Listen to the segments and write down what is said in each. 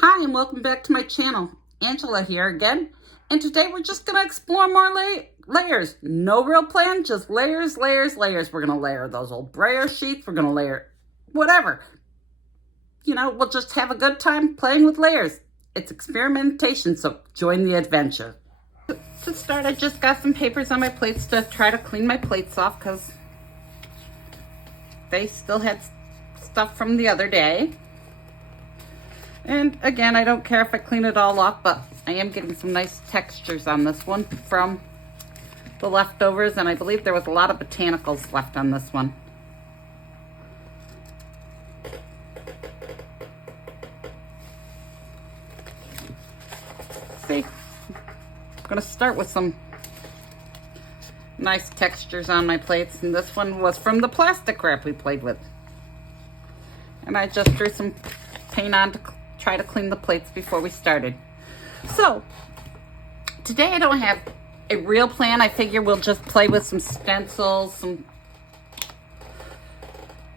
Hi and welcome back to my channel. Angela here again. And today we're just going to explore more layers. No real plan, just layers, layers, layers. We're going to layer those old brayer sheets. We're going to layer whatever. We'll just have a good time playing with layers. It's experimentation, so join the adventure. To start, I just got some papers on my plates to try to clean my plates off because they still had stuff from the other day. And again, I don't care if I clean it all off, but I am getting some nice textures on this one from the leftovers, and I believe there was a lot of botanicals left on this one. See, I'm gonna start with some nice textures on my plates, and this one was from the plastic wrap we played with. And I just threw some paint on to try to clean the plates before we started. So today I don't have a real plan. I figure we'll just play with some stencils, some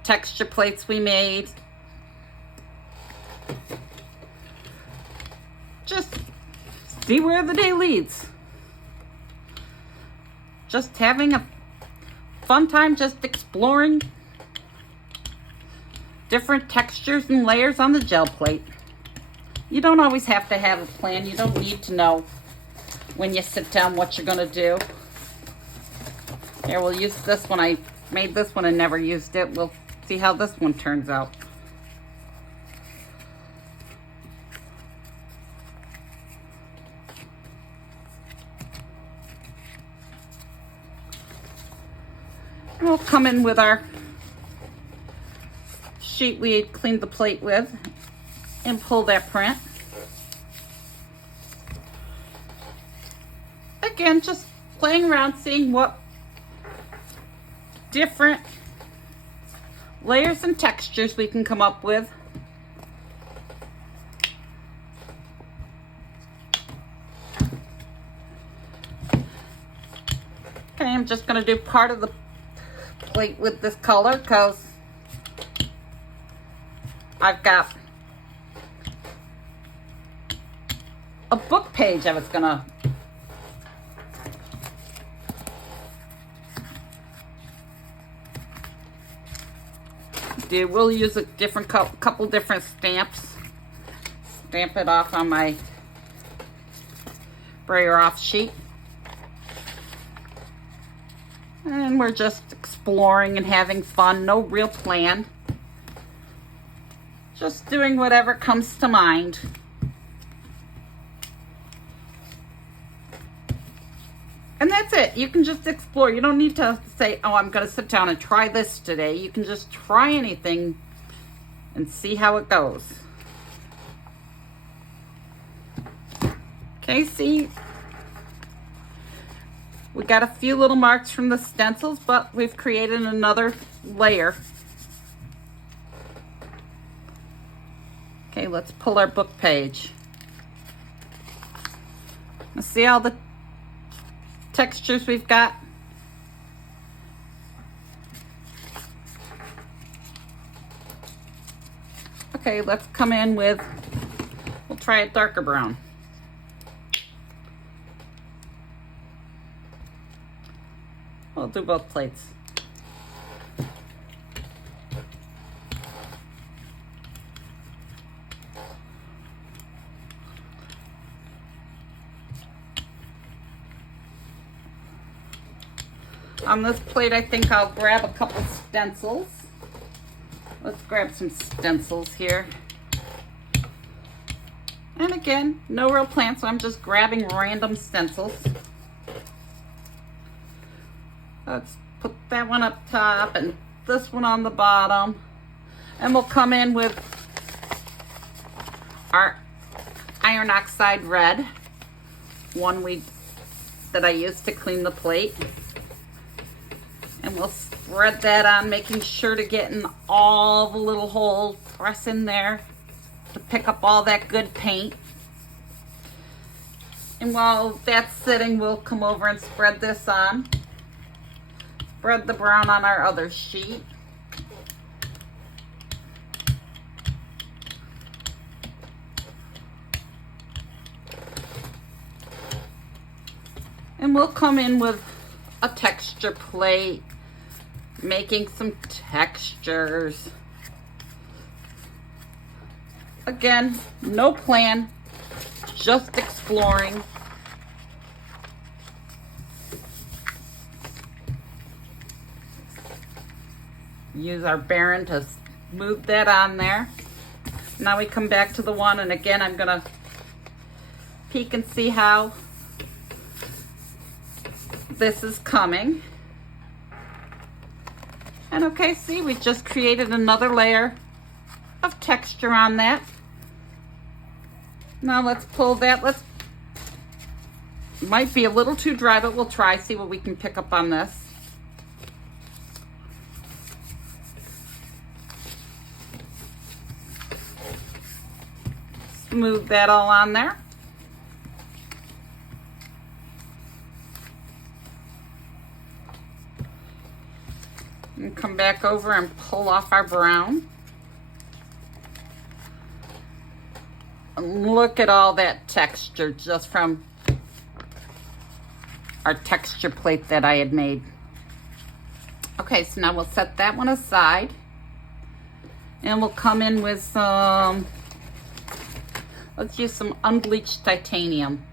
texture plates we made. Just see where the day leads. Just having a fun time, just exploring different textures and layers on the gel plate. You don't always have to have a plan. You don't need to know when you sit down what you're going to do. Here, we'll use this one. I made this one and never used it. We'll see how this one turns out. We'll come in with our sheet we cleaned the plate with and pull that print. Again, just playing around, seeing what different layers and textures we can come up with. Okay, I'm just going to do part of the plate with this color because I've got a book page I was gonna do. We'll use a different couple different stamps. Stamp it off on my brayer off sheet. And we're just exploring and having fun. No real plan. Just doing whatever comes to mind. And that's it. You can just explore. You don't need to say, oh, I'm going to sit down and try this today. You can just try anything and see how it goes. Okay, see? We got a few little marks from the stencils, but we've created another layer. Okay, let's pull our book page. Let's see all the textures we've got. Okay, let's come in with, we'll try a darker brown. We'll do both plates. On this plate, I think I'll grab a couple stencils. Let's grab some stencils here. And again, no real plan, so I'm just grabbing random stencils. Let's put that one up top and this one on the bottom. And we'll come in with our iron oxide red, one that I used to clean the plate. And we'll spread that on, making sure to get in all the little holes, press in there to pick up all that good paint. And while that's sitting, we'll come over and spread this on. Spread the brown on our other sheet. And we'll come in with a texture plate, making some textures. Again, no plan, just exploring. Use our Baron to smooth that on there. Now we come back to the one, and again, I'm gonna peek and see how this is coming. And okay, see, we just created another layer of texture on that. Now let's pull that. Might be a little too dry, but we'll try, see what we can pick up on this. Smooth that all on there. And come back over and pull off our brown. And look at all that texture just from our texture plate that I had made. Okay, so now we'll set that one aside. And we'll come in with some, let's use some unbleached titanium.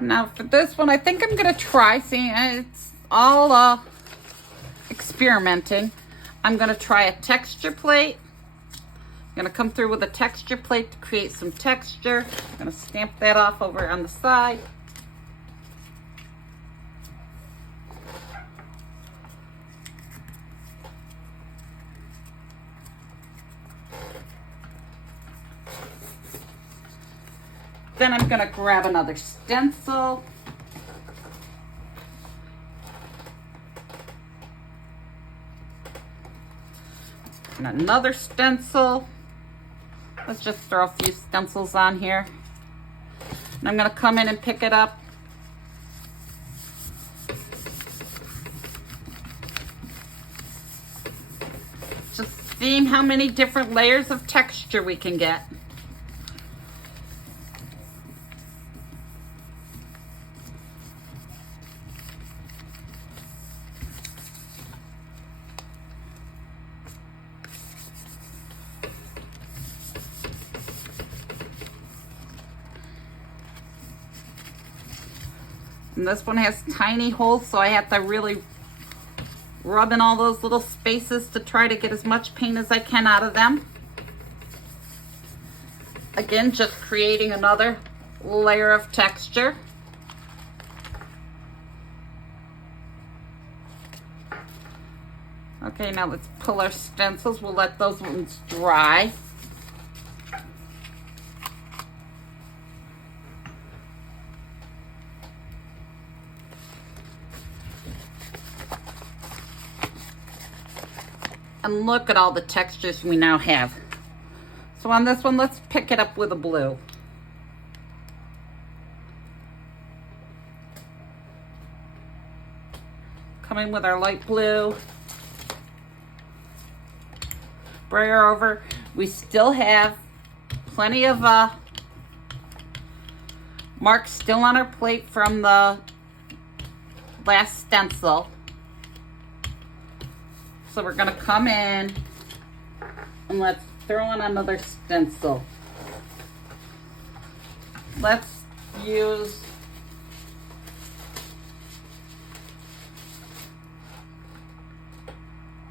Now for this one, I think I'm gonna try, see, it's all experimenting. I'm gonna try a texture plate. I'm gonna come through with a texture plate to create some texture. I'm gonna stamp that off over on the side. Then I'm gonna grab another stencil. And another stencil. Let's just throw a few stencils on here. And I'm gonna come in and pick it up. Just seeing how many different layers of texture we can get. And this one has tiny holes, so I have to really rub in all those little spaces to try to get as much paint as I can out of them. Again, just creating another layer of texture. Okay, now let's pull our stencils. We'll let those ones dry. And look at all the textures we now have. So on this one, let's pick it up with a blue. Come in with our light blue. Brayer over. We still have plenty of marks still on our plate from the last stencil. So we're gonna come in and let's throw in another stencil. Let's use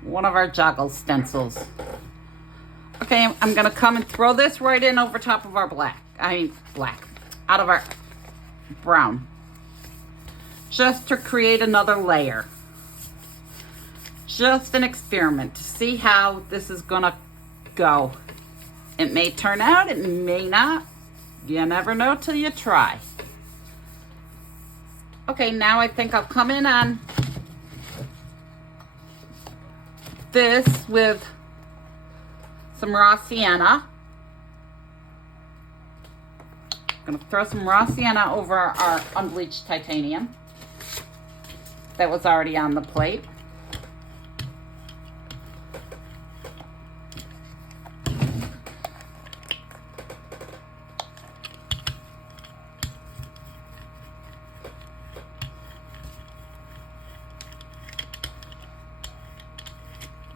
one of our joggle stencils. Okay, I'm gonna come and throw this right in over top of our out of our brown. Just to create another layer. Just an experiment to see how this is gonna go. It may turn out, it may not. You never know till you try. Okay, now I think I'll come in on this with some raw sienna. I'm gonna throw some raw sienna over our unbleached titanium that was already on the plate.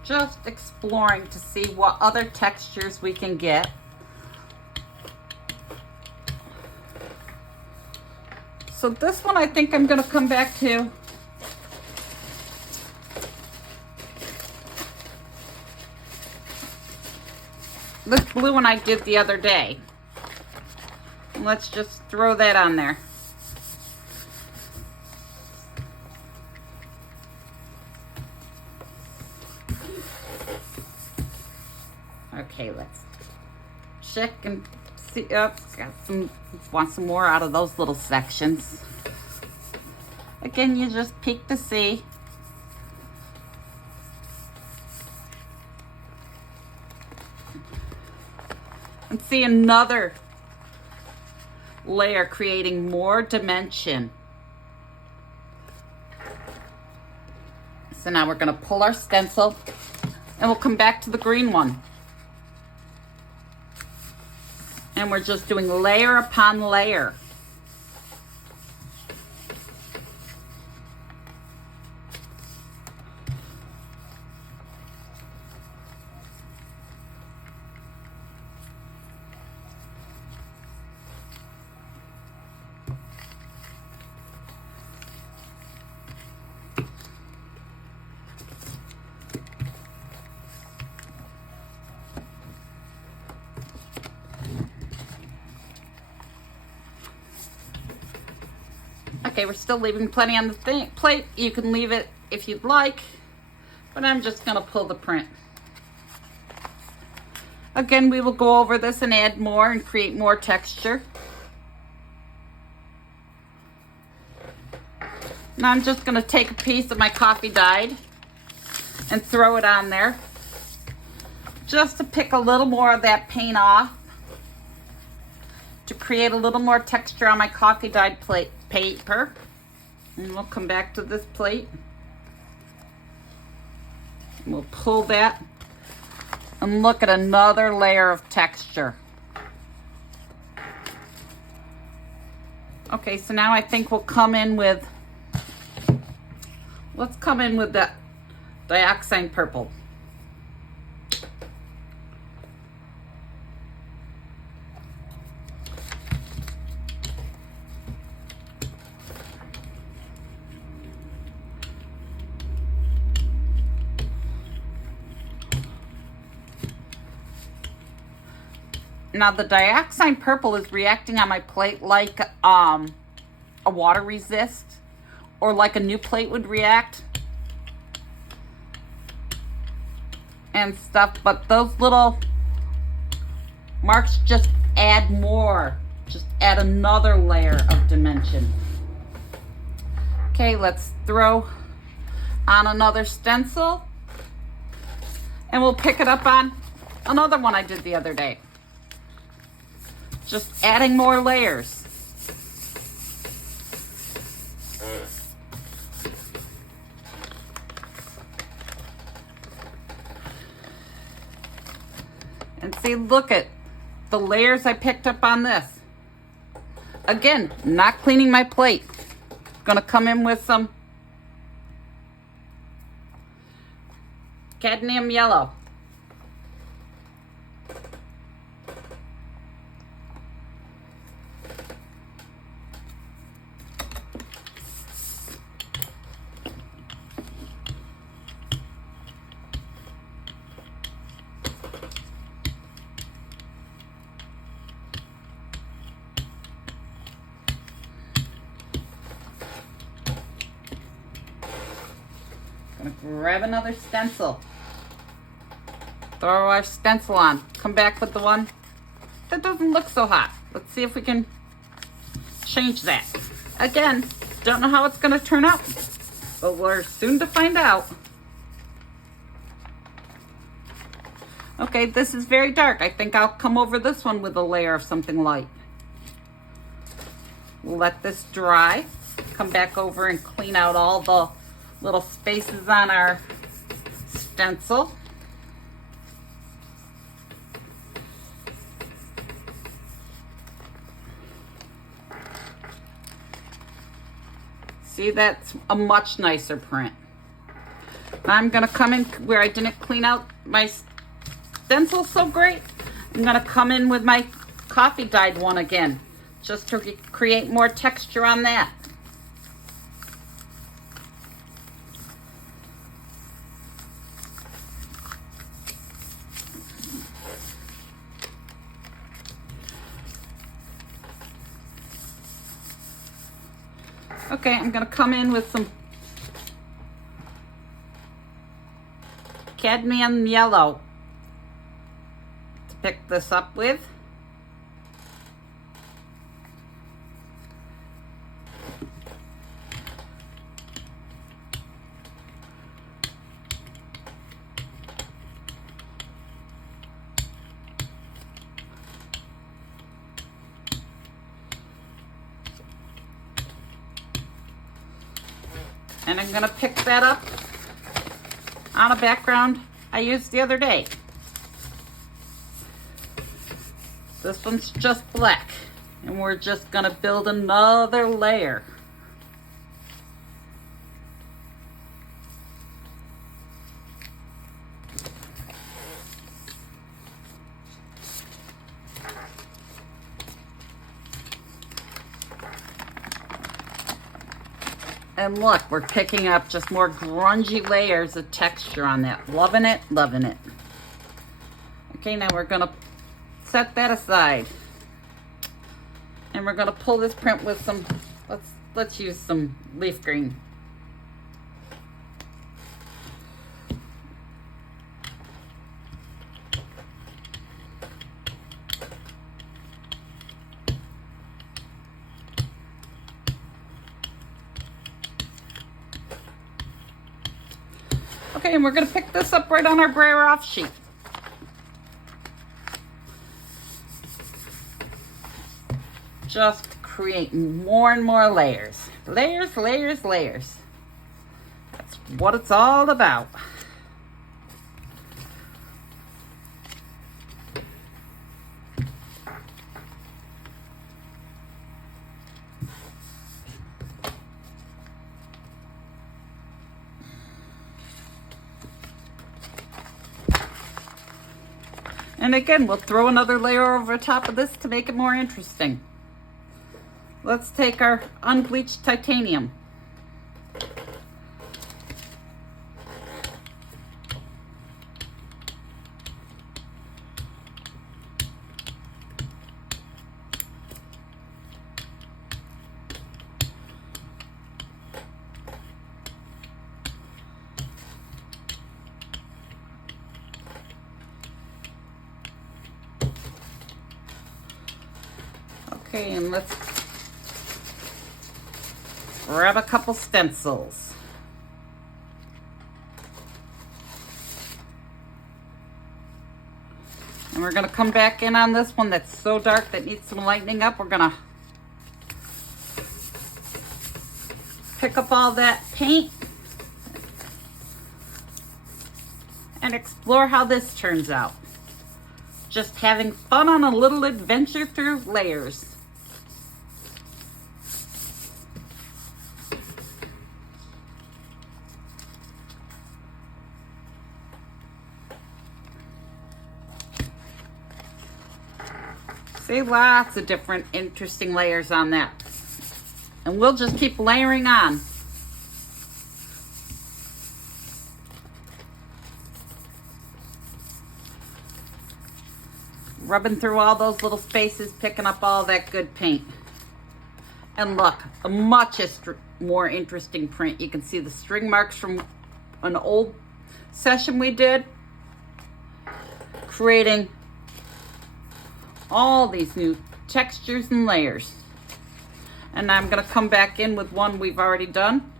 Just exploring to see what other textures we can get. So this one I think I'm going to come back to. This blue one I did the other day. Let's just throw that on there. Okay, let's check and see. Oh, want some more out of those little sections. Again, you just peek to see. And see another layer creating more dimension. So now we're going to pull our stencil and we'll come back to the green one. And we're just doing layer upon layer. Okay, we're still leaving plenty on the plate. You can leave it if you'd like, but I'm just going to pull the print. Again, we will go over this and add more and create more texture. Now I'm just going to take a piece of my coffee dyed and throw it on there, just to pick a little more of that paint off, to create a little more texture on my coffee dyed plate paper. And we'll come back to this plate. And we'll pull that and look at another layer of texture. Okay, so now I think we'll come in with, let's come in with the dioxide purple. Now the dioxide purple is reacting on my plate like a water resist, or like a new plate would react and stuff, but those little marks just add more, just add another layer of dimension. Okay, let's throw on another stencil and we'll pick it up on another one I did the other day. Just adding more layers. And see, look at the layers I picked up on this. Again, not cleaning my plate. Gonna come in with some cadmium yellow. Grab another stencil. Throw our stencil on. Come back with the one that doesn't look so hot. Let's see if we can change that. Again, don't know how it's going to turn out, but we're soon to find out. Okay, this is very dark. I think I'll come over this one with a layer of something light. We'll let this dry. Come back over and clean out all the little spaces on our stencil. See, that's a much nicer print. I'm gonna come in where I didn't clean out my stencil so great. I'm gonna come in with my coffee dyed one again, just to create more texture on that. Okay, I'm gonna come in with some cadmium yellow to pick this up with. And I'm gonna pick that up on a background I used the other day. This one's just black, and we're just gonna build another layer. And look, we're picking up just more grungy layers of texture on that. Loving it, loving it. Okay, now we're gonna set that aside. And we're gonna pull this print with some, let's use some leaf green. Okay, and we're gonna pick this up right on our brayer off sheet. Just create more and more layers. Layers, layers, layers. That's what it's all about. And again, we'll throw another layer over top of this to make it more interesting. Let's take our unbleached titanium. Okay, and let's grab a couple stencils. And we're gonna come back in on this one that's so dark that needs some lightening up. We're gonna pick up all that paint and explore how this turns out. Just having fun on a little adventure through layers. See, lots of different interesting layers on that. And we'll just keep layering on. Rubbing through all those little spaces, picking up all that good paint. And look, a much more interesting print. You can see the string marks from an old session we did, creating all these new textures and layers. And I'm gonna come back in with one we've already done,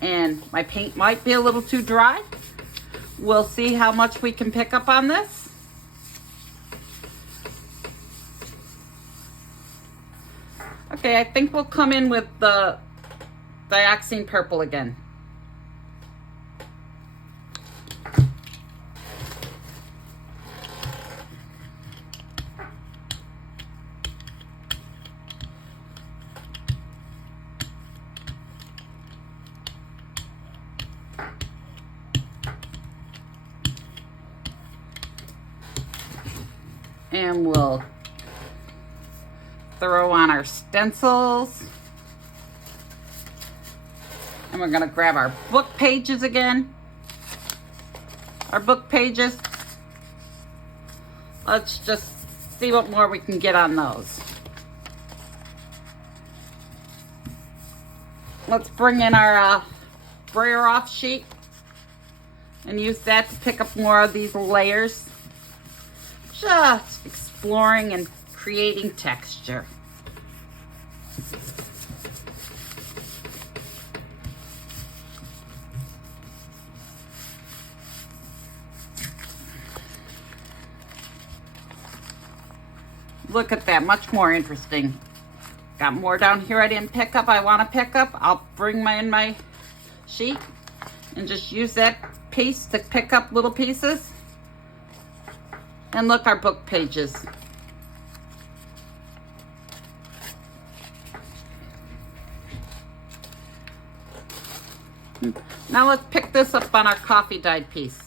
and my paint might be a little too dry. We'll see how much we can pick up on this. Okay, I think we'll come in with the dioxazine purple again. And we'll throw on our stencils. And we're gonna grab our book pages again. Our book pages. Let's just see what more we can get on those. Let's bring in our brayer off sheet and use that to pick up more of these layers. Just exploring and creating texture. Look at that, much more interesting. Got more down here I didn't pick up, I want to pick up. I'll bring in my sheet and just use that piece to pick up little pieces. And look, our book pages. Now let's pick this up on our coffee dyed piece.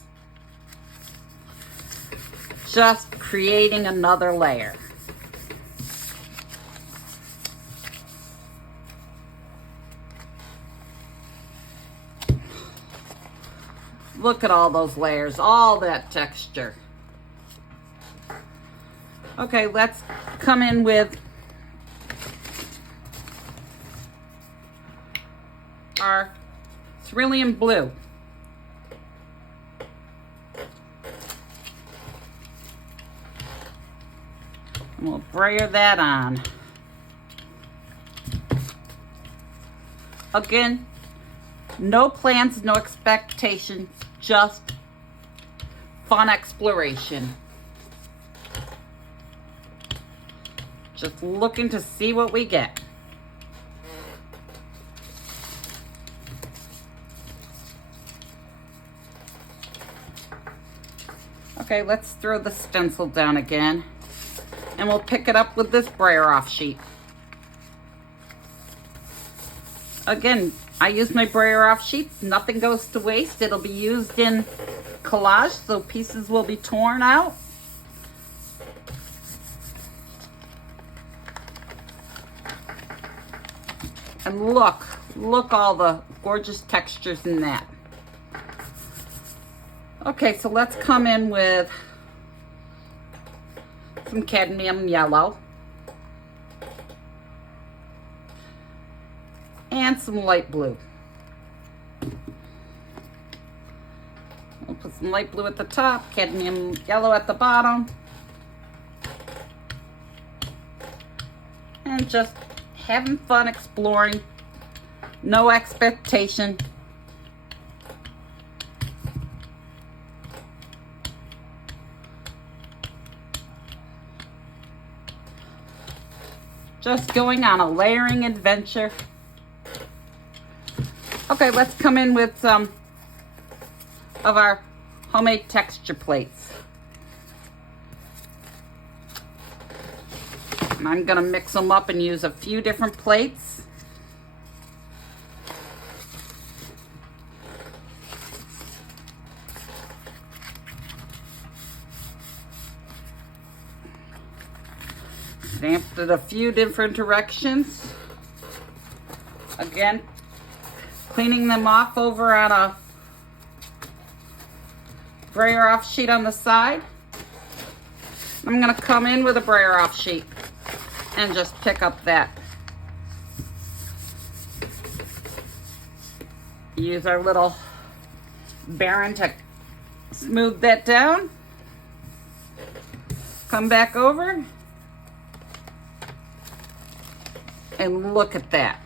Just creating another layer. Look at all those layers, all that texture. Okay, let's come in with our cerulean blue. And we'll brayer that on. Again, no plans, no expectations, just fun exploration. Just looking to see what we get. Okay, let's throw the stencil down again. And we'll pick it up with this brayer off sheet. Again, I use my brayer off sheets. Nothing goes to waste. It'll be used in collage, so pieces will be torn out. And look all the gorgeous textures in that. Okay, so let's come in with some cadmium yellow. And some light blue. We'll put some light blue at the top, cadmium yellow at the bottom. And just having fun exploring. No expectation. Just going on a layering adventure. Okay, let's come in with some of our homemade texture plates. And I'm gonna mix them up and use a few different plates. Stamped it a few different directions. Again, cleaning them off over on a brayer off sheet on the side. I'm gonna come in with a brayer off sheet and just pick up that. Use our little Baron to smooth that down. Come back over and look at that.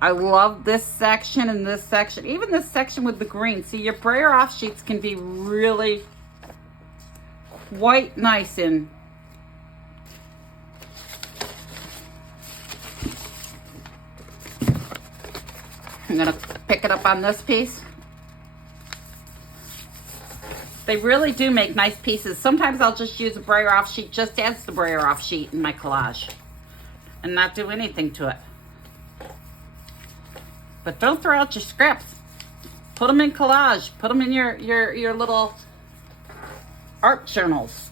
I love this section and this section, even this section with the green. See, your brayer off sheets can be really quite nice in I'm gonna pick it up on this piece. They really do make nice pieces. Sometimes I'll just use a brayer off sheet just as the brayer off sheet in my collage and not do anything to it. But don't throw out your scraps. Put them in collage. Put them in your little art journals.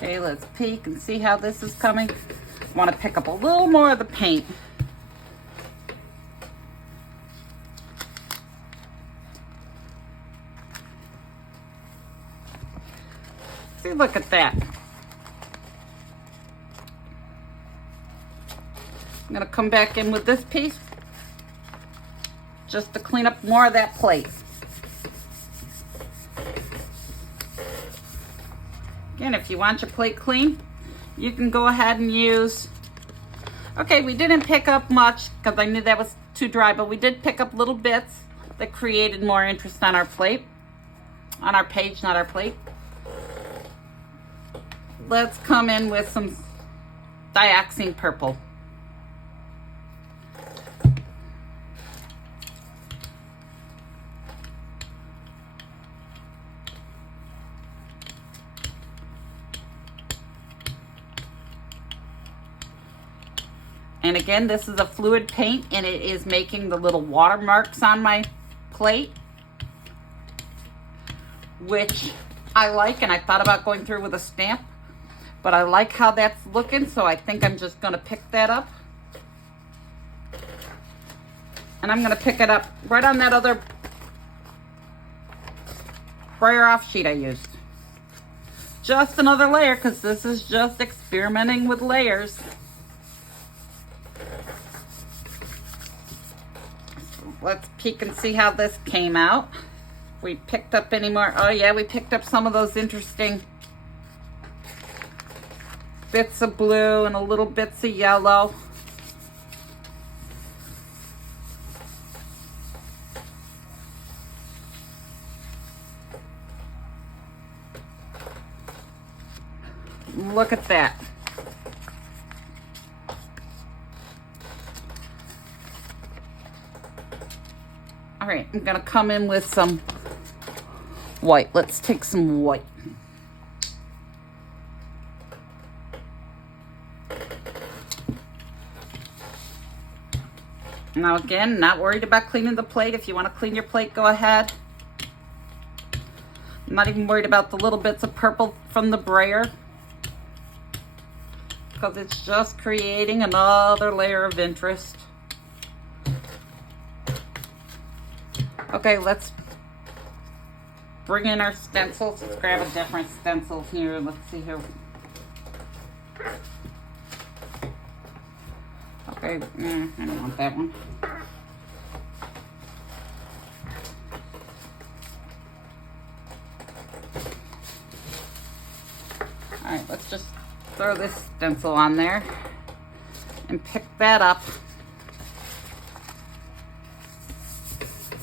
Okay, let's peek and see how this is coming. I want to pick up a little more of the paint. See, look at that. I'm going to come back in with this piece just to clean up more of that plate. Again, if you want your plate clean, you can go ahead and use, okay, we didn't pick up much because I knew that was too dry, but we did pick up little bits that created more interest on our plate, on our page, not our plate. Let's come in with some dioxazine purple. And again, this is a fluid paint and it is making the little watermarks on my plate, which I like, and I thought about going through with a stamp, but I like how that's looking, so I think I'm just gonna pick that up. And I'm gonna pick it up right on that other brayer off sheet I used. Just another layer, because this is just experimenting with layers. Let's peek and see how this came out. We picked up any more. Oh yeah, we picked up some of those interesting bits of blue and a little bits of yellow. Look at that. All right, I'm gonna come in with some white. Let's take some white. Now again, not worried about cleaning the plate. If you want to clean your plate, go ahead. I'm not even worried about the little bits of purple from the brayer, because it's just creating another layer of interest. Okay, let's bring in our stencils. Let's grab a different stencil here. Let's see here. Okay, I don't want that one. All right, let's just throw this stencil on there and pick that up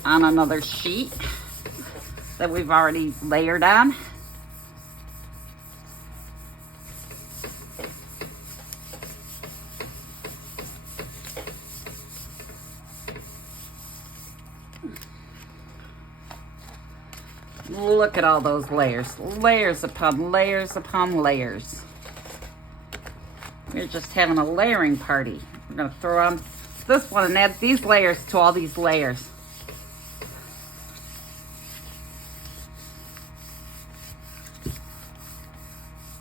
on another sheet that we've already layered on. Look at all those layers. Layers upon layers upon layers. We're just having a layering party. We're going to throw on this one and add these layers to all these layers.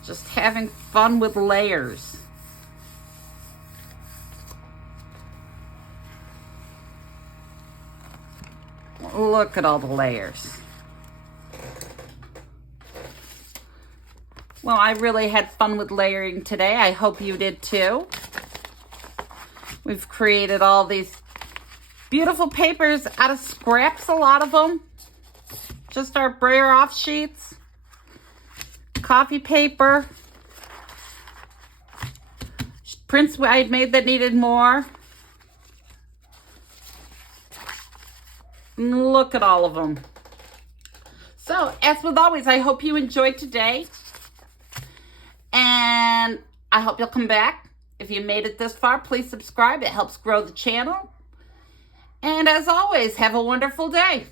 Just having fun with layers. Look at all the layers. Well, I really had fun with layering today. I hope you did too. We've created all these beautiful papers out of scraps, a lot of them. Just our brayer off sheets, coffee paper, prints I had made that needed more. Look at all of them. So, as with always, I hope you enjoyed today. And I hope you'll come back. If you made it this far, please subscribe. It helps grow the channel. And as always, have a wonderful day.